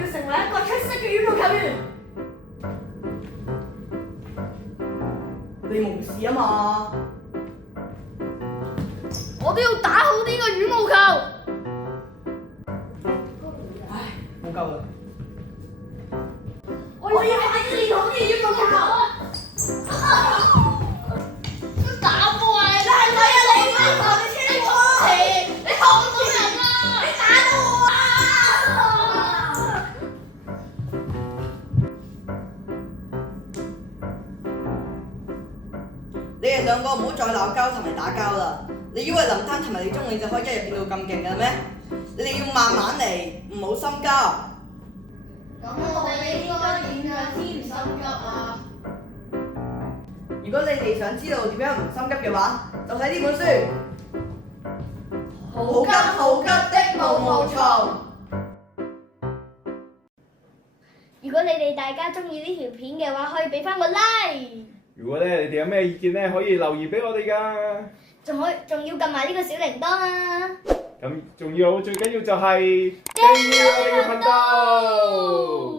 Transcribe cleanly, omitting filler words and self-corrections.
要成為一個出色嘅羽毛球員。你冇事啊嘛？我都要打好呢個羽毛球。唉，冇救啦！我要快啲練好啲羽毛球。打波啊！你係咪啊？你唔係同你車禍？你撞到人啦！你打到我啊！你哋兩個唔好再鬧交同埋打交啦！你以為林丹同埋李宗偉就可以一日變到咁勁嘅咩？你哋要慢慢嚟，唔好心急。咁我哋應該點樣先唔心急啊？如果你哋想知道點樣唔心急嘅話，就睇呢本書。好急好急的毛毛蟲。如果你哋大家中意呢條片嘅話，可以俾翻個 like。如果咧你哋有咩意見咧，可以留言俾我哋㗎。仲要撳埋呢個小鈴鐺啊！咁仲要最緊要就係訂閱我哋嘅頻道。